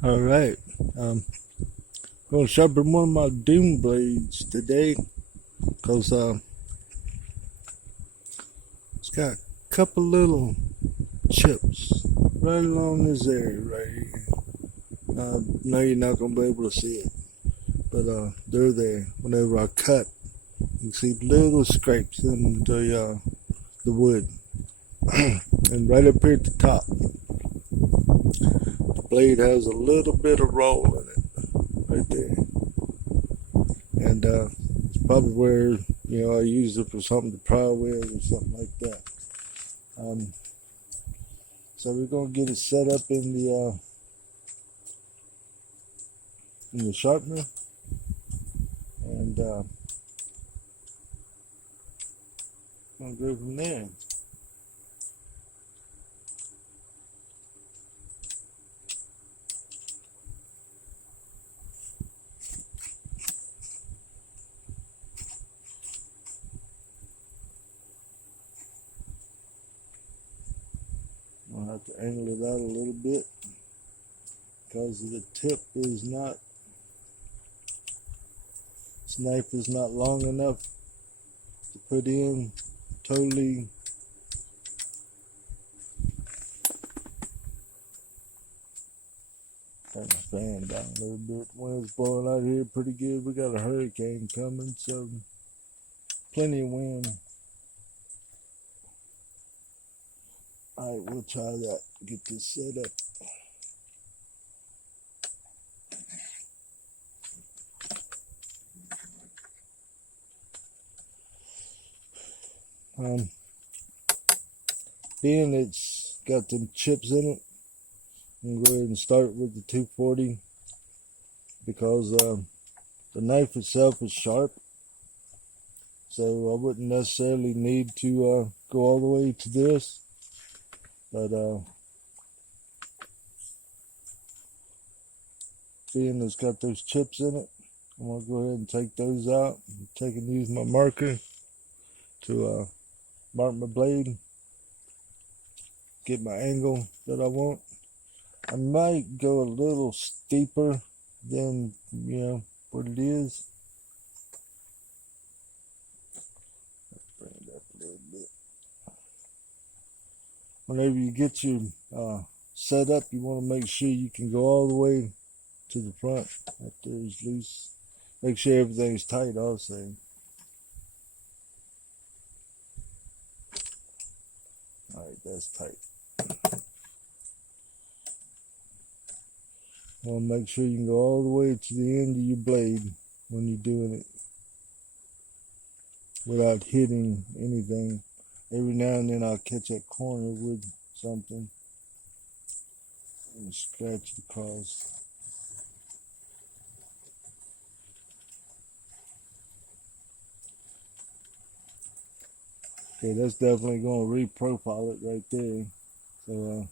All right. Um, Gonna sharpen one of my doom blades today because it's got a couple little chips right along this area right here. No, you're not gonna be able to see it, but they're there. Whenever I cut, you see little scrapes in the wood, and right up here at the top, the blade has a little bit of roll in it right there, and it's probably where I use it for something to pry with or something like that. Um, so we're gonna get it set up in the sharpener, and gonna go from there. I'll have to angle it out a little bit because the tip is not, this knife is not long enough to put in totally. Turn my fan down a little bit. Wind's blowing out here pretty good. We got a hurricane coming, so plenty of wind. Alright, we'll try that. Get this set up. Being it's got them chips in it, I'm going to go ahead and start with the 240 because the knife itself is sharp, so I wouldn't necessarily need to go all the way to this, but being it's got those chips in it, I'm going to go ahead and take those out, and use my marker to mark my blade, get my angle that I want. I might go a little steeper than what it is. Bring it up a little bit. Whenever you get your set up, you want to make sure you can go all the way to the front. That there's loose. Make sure everything's tight also. Alright, that's tight. Want to make sure you can go all the way to the end of your blade when you're doing it without hitting anything. Every now and then I'll catch that corner with something and scratch it across. Okay, that's definitely going to re-profile it right there. So I'm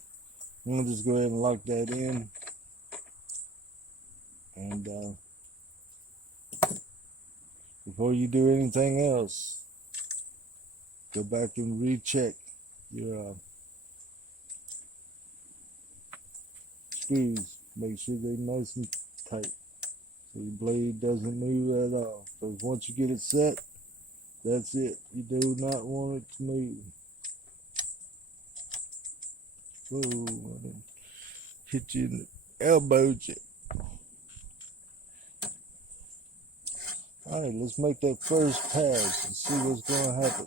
going to just go ahead and lock that in. And before you do anything else, go back and recheck your screws. Make sure they're nice and tight so your blade doesn't move at all. Because once you get it set, that's it. You do not want it to move. Oh, hit you in the elbow. Alright, let's make that first pass and see what's going to happen.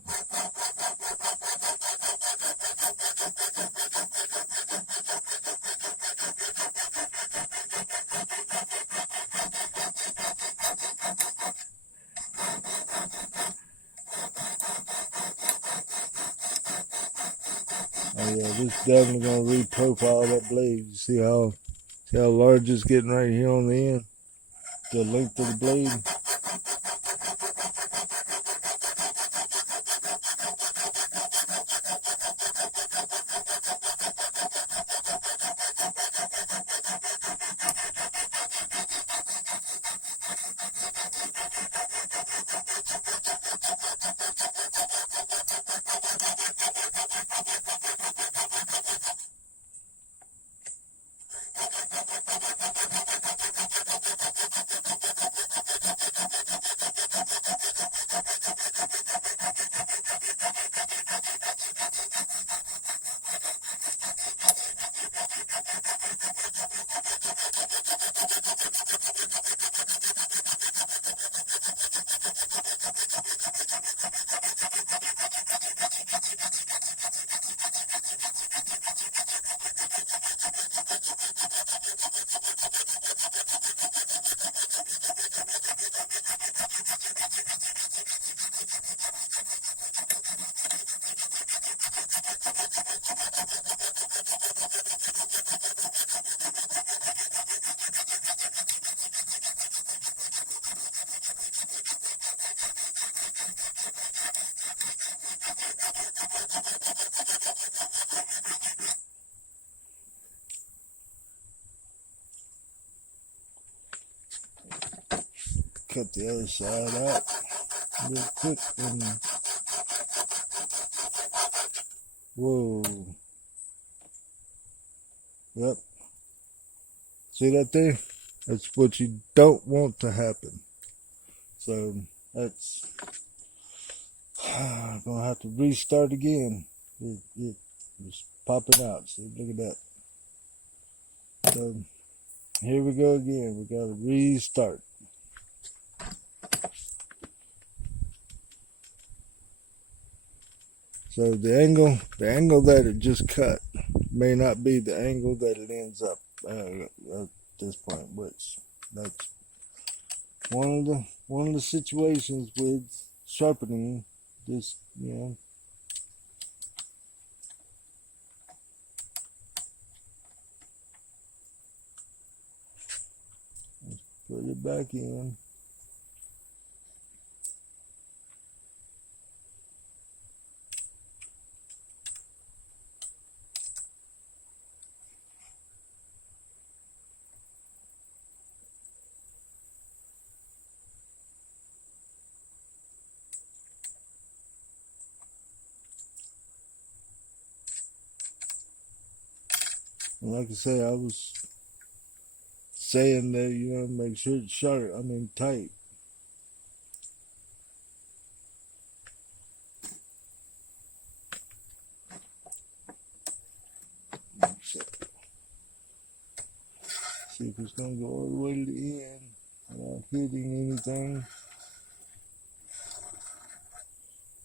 Oh yeah, this is definitely going to re-profile that blade. You see how large it's getting right here on the end? The length of the blade. Cut the other side out real quick and whoa. Yep. See that there? That's what you don't want to happen. So that's gonna have to restart again. It was popping out. See, look at that. So here we go again. We gotta restart. So the angle that it just cut may not be the angle that it ends up at this point, which that's one of the situations with sharpening. Just put it back in. And like I say, I was saying that make sure it's sharp. I mean tight. See if it's gonna go all the way to the end without hitting anything.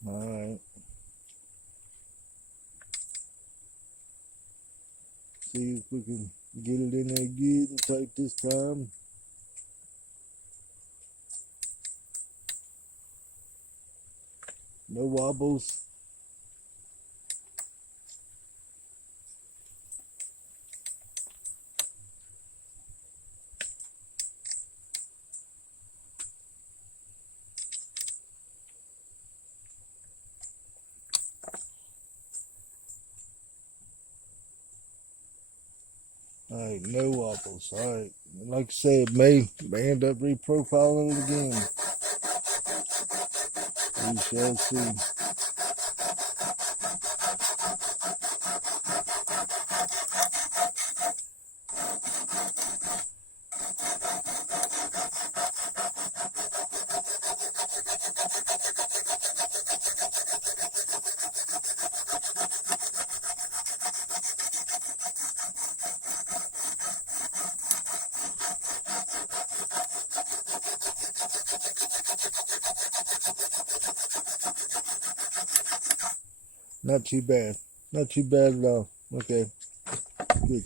Alright. See if we can get it in there good and tight this time. No wobbles. Alright, no wobbles. Alright, like I said, may end up reprofiling it again. We shall see. Not too bad. Not too bad at all. Okay, good.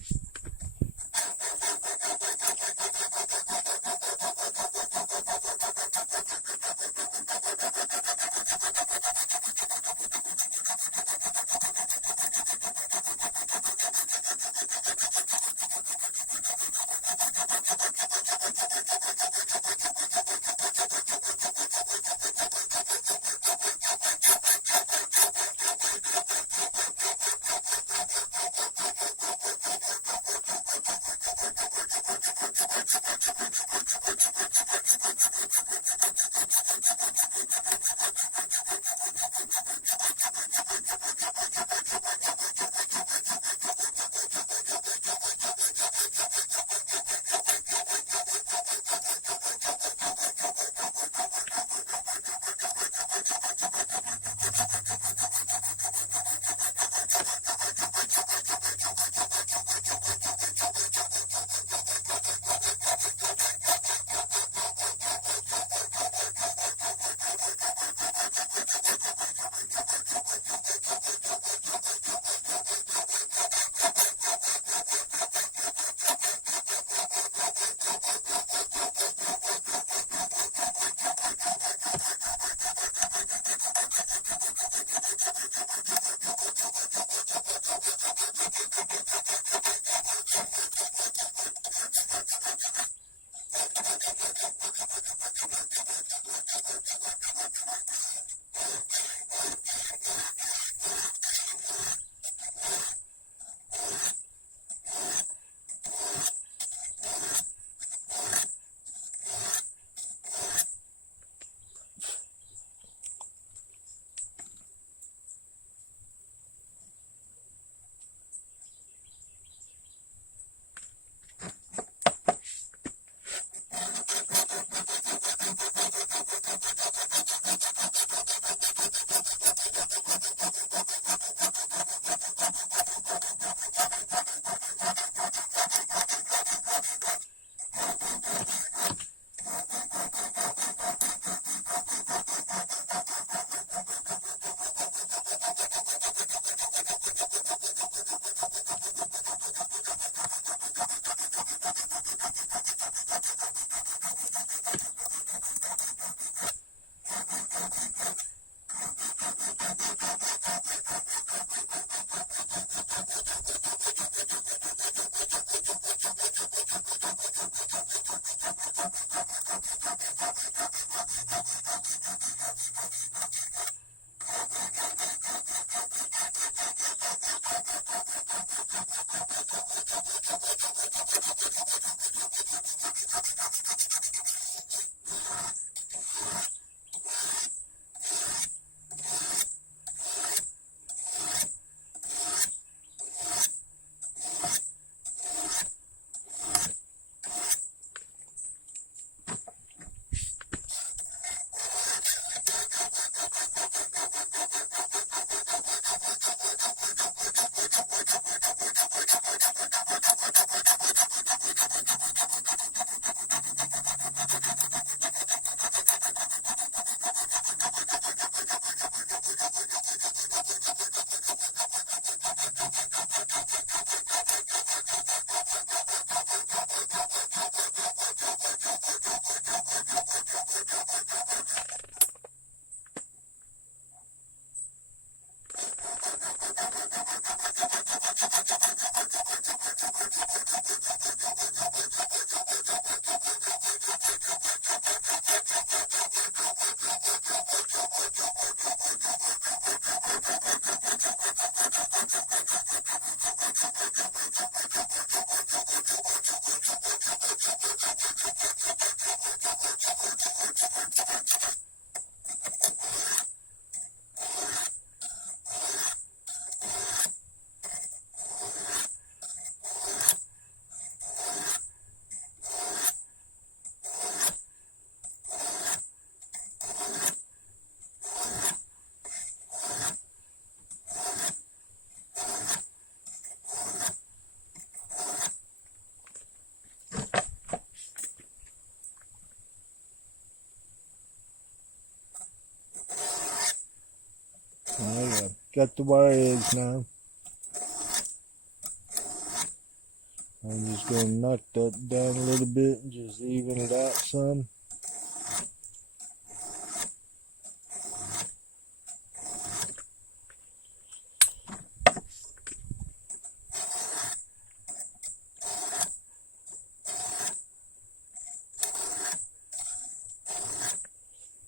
Alright, got the wire edge now. I'm just going to knock that down a little bit and just even it out some.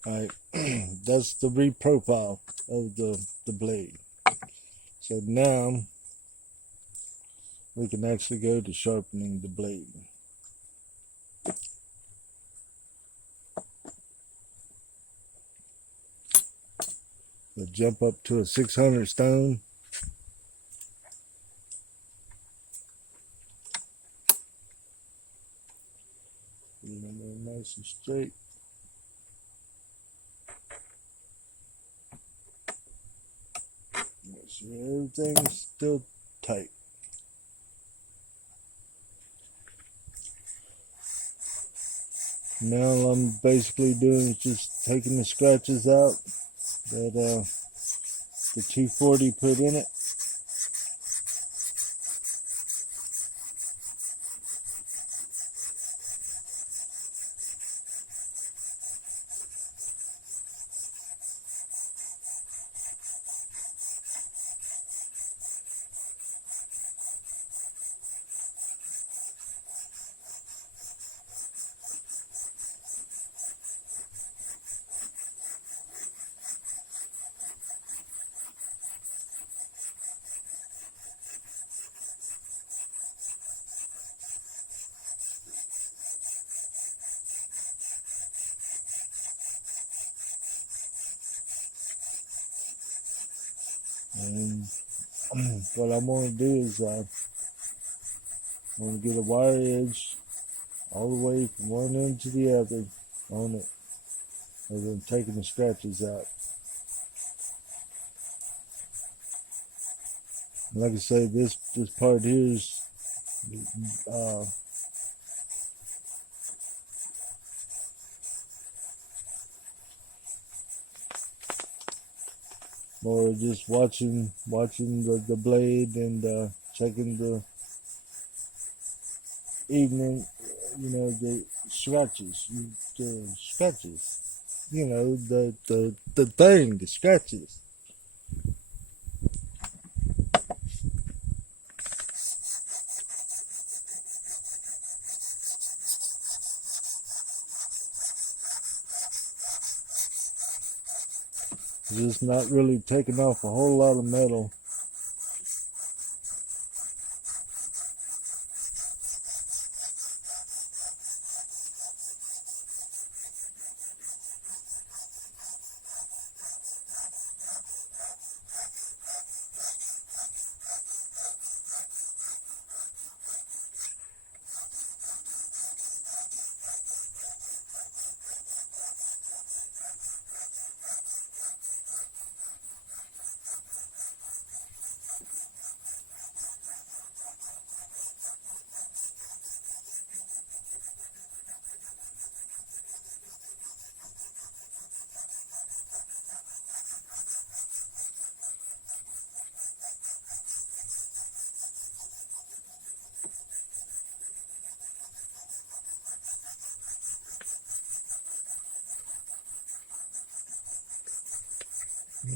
Alright, that's the reprofile of the blade. So now we can actually go to sharpening the blade. We'll jump up to a 600 stone. Nice and straight. Make sure everything's still tight. Now all I'm basically doing is just taking the scratches out that the 240 put in it. And what I'm going to do is I'm going to get a wire edge all the way from one end to the other on it, and then taking the scratches out. Like I say, this part here is more just watching the blade and checking the evening, the scratches, the scratches. Just not really taking off a whole lot of metal.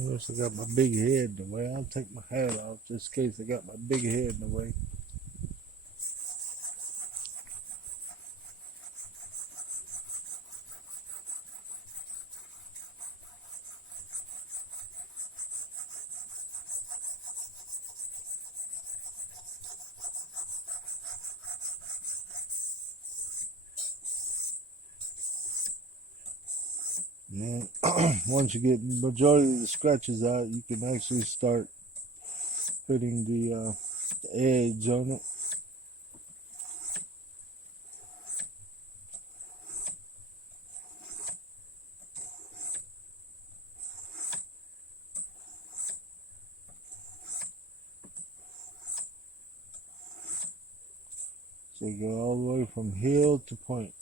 Notice I got my big head in the way. I'll take my hat off just in case I got my big head in the way. And once you get the majority of the scratches out, you can actually start putting the edge on it. So you go all the way from heel to point.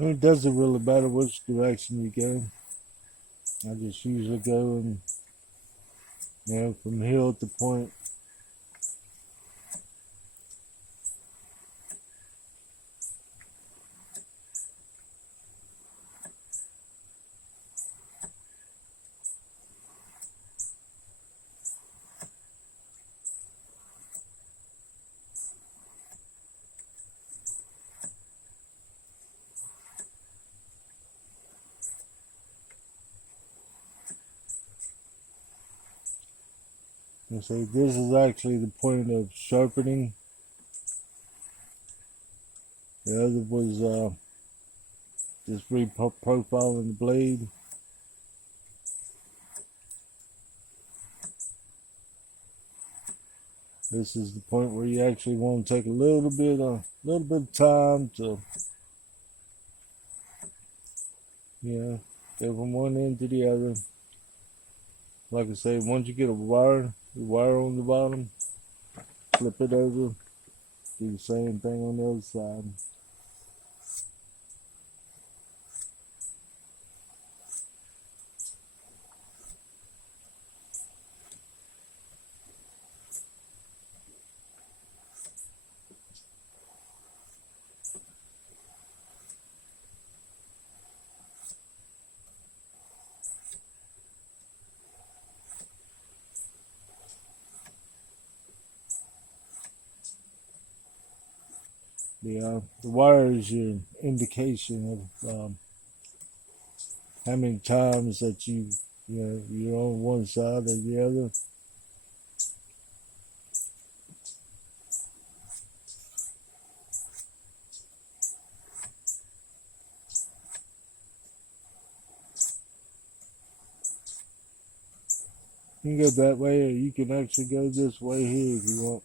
It doesn't really matter which direction you go. I just usually go and, from heel to point. And so this is actually the point of sharpening. The other was just reprofiling the blade. This is the point where you actually want to take a little bit of time to, go from one end to the other. Like I say, once you get the wire on the bottom, flip it over, do the same thing on the other side. The wire is your indication of how many times that you're on one side or the other. You can go that way, or you can actually go this way here if you want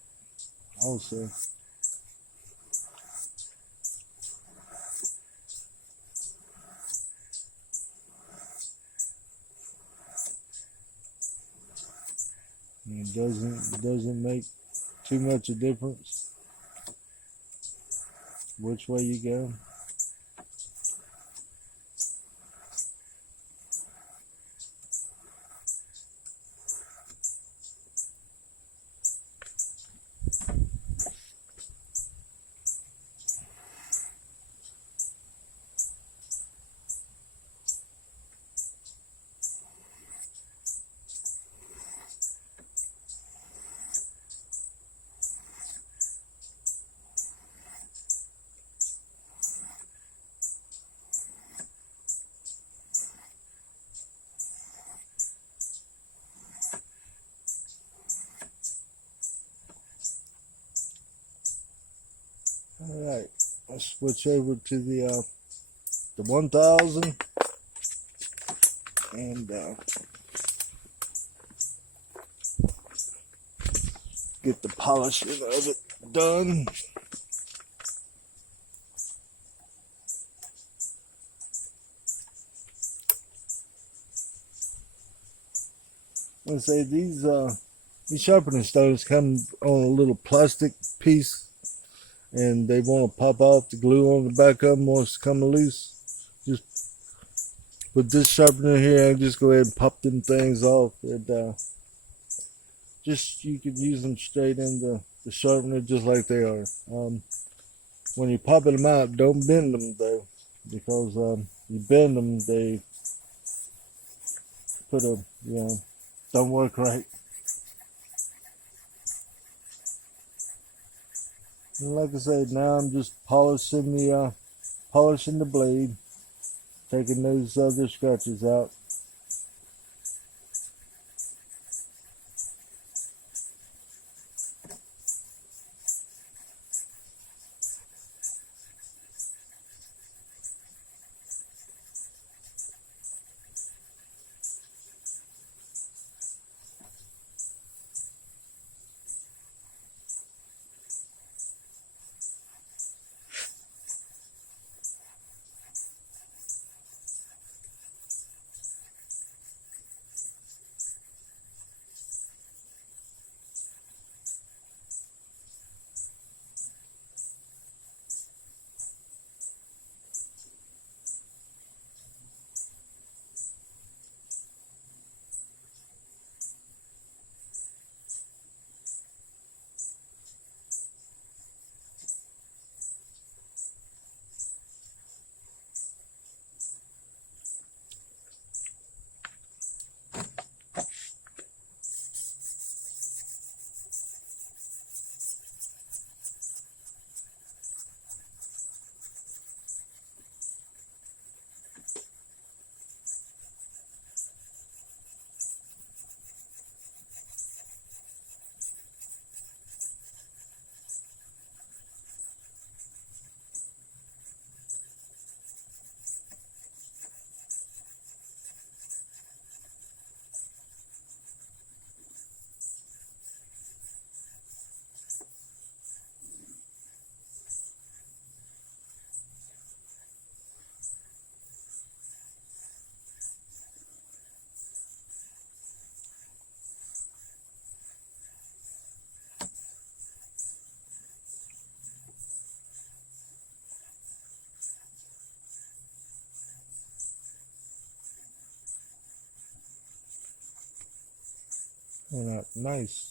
also. It doesn't make too much a difference. which way you go. Alright, I'll switch over to the 1000 and get the polishing of it done. Let's say these sharpening stones come on a little plastic piece, and they want to pop off. The glue on the back of them wants to come loose. Just with this sharpener here, I just go ahead and pop them things off. And just you can use them straight in the sharpener just like they are. When you're popping them out, don't bend them though, because you bend them, they don't work right. And like I said, now I'm just polishing the blade, taking those other scratches out. Alright, nice.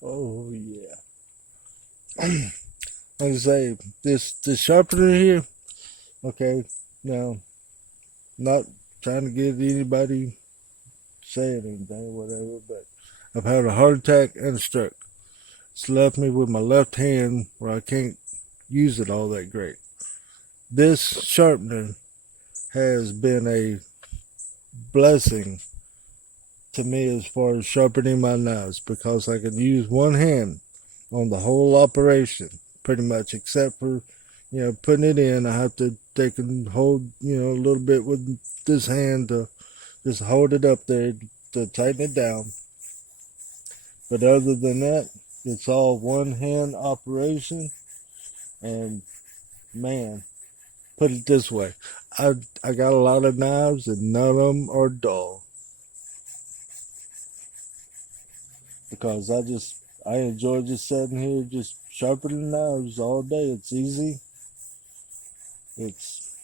Oh yeah. Like I say, this sharpener here, okay, now, not trying to get anybody saying anything or whatever, but I've had a heart attack and a stroke. It's left me with my left hand where I can't use it all that great. This sharpener has been a blessing to me as far as sharpening my knives, because I can use one hand on the whole operation pretty much, except for, putting it in. I have to take and hold, a little bit with this hand to just hold it up there to tighten it down. But other than that, it's all one hand operation. And man, put it this way, I got a lot of knives and none of them are dull, because I enjoy just sitting here just sharpening knives all day. It's easy. It's,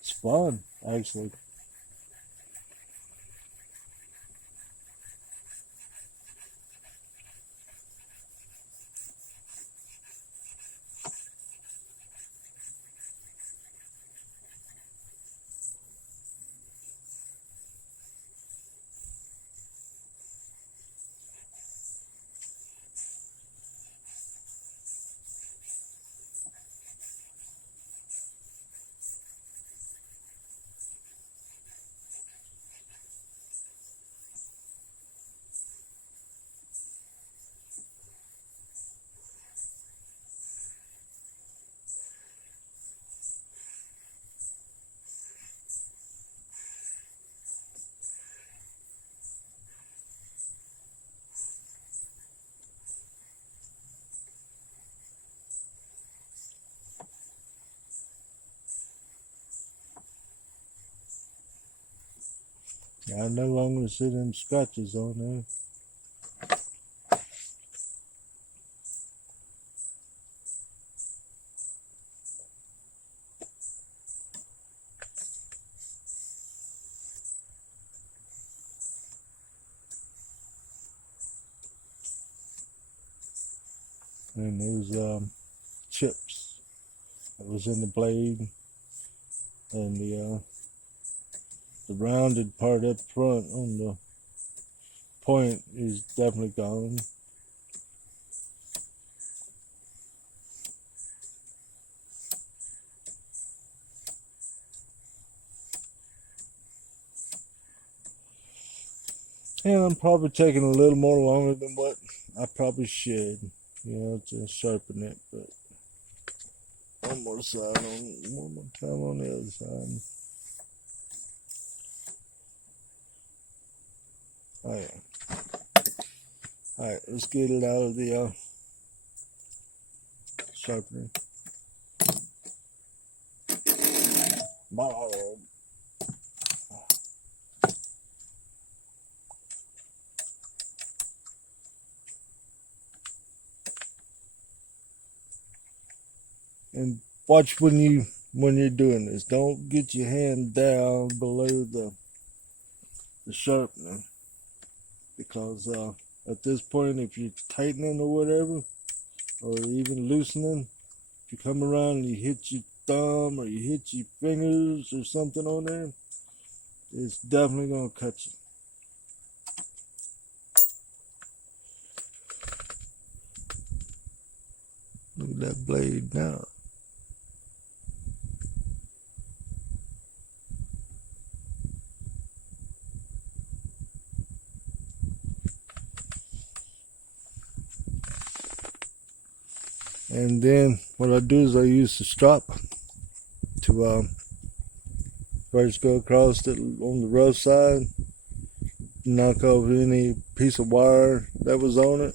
it's fun actually. I no longer see them scratches on there. And there's chips that was in the blade, and the rounded part up front on the point is definitely gone. And I'm probably taking a little more longer than what I probably should, to sharpen it. But one more time on the other side. Oh yeah. Alright, let's get it out of the sharpener. And watch when you're doing this. Don't get your hand down below the sharpener, because at this point, if you're tightening or whatever, or even loosening, if you come around and you hit your thumb or you hit your fingers or something on there, it's definitely gonna cut you. Look at that blade now. And then what I do is I use the strop to first go across it on the rough side, knock off any piece of wire that was on it.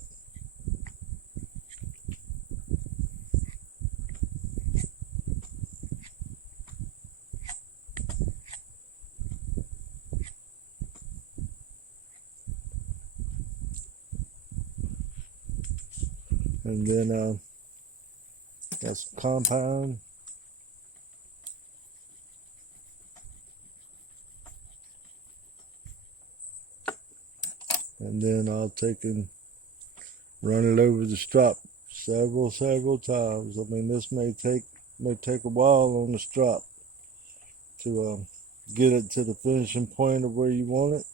And then got some compound. And then I'll take and run it over the strop several times. I mean, this may take a while on the strop to get it to the finishing point of where you want it.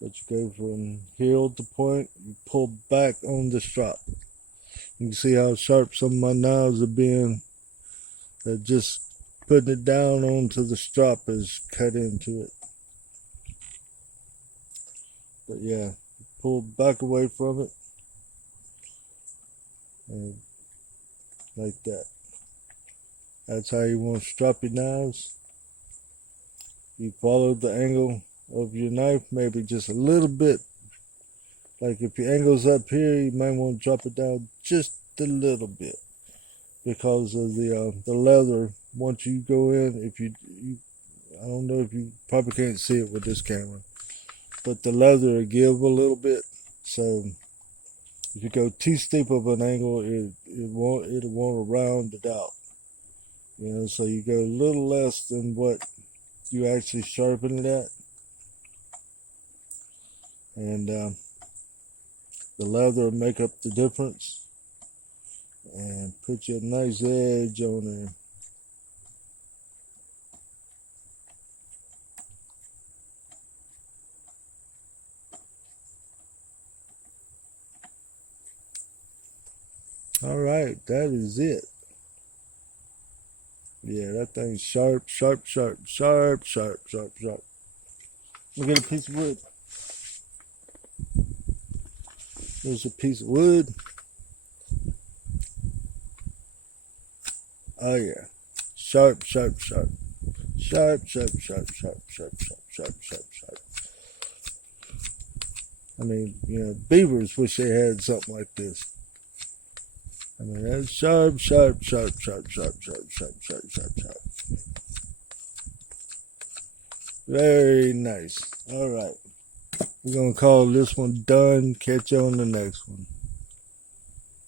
But you go from heel to point, you pull back on the strop. You can see how sharp some of my knives are being. That just putting it down onto the strop is cut into it. But yeah, pull back away from it, and like that. That's how you want to strap your knives. You follow the angle of your knife, maybe just a little bit. Like if your angle's up here, you might want to drop it down just a little bit, because of the leather. Once you go in, if you I don't know if you probably can't see it with this camera, but the leather will give a little bit. So if you go too steep of an angle, it'll want to round it out. You know, so you go a little less than what you actually sharpen it at, and the leather will make up the difference and put you a nice edge on there. All right, that is it. Yeah, that thing's sharp, sharp, sharp, sharp, sharp, sharp, sharp. Let me get a piece of wood. There's a piece of wood. Oh yeah. Sharp, sharp, sharp. Sharp, sharp, sharp, sharp, sharp, sharp, sharp, sharp, sharp. I mean, you know, beavers wish they had something like this. I mean, that's sharp, sharp, sharp, sharp, sharp, sharp, sharp, sharp, sharp, sharp. Very nice. All right. We're going to call this one done. Catch you on the next one.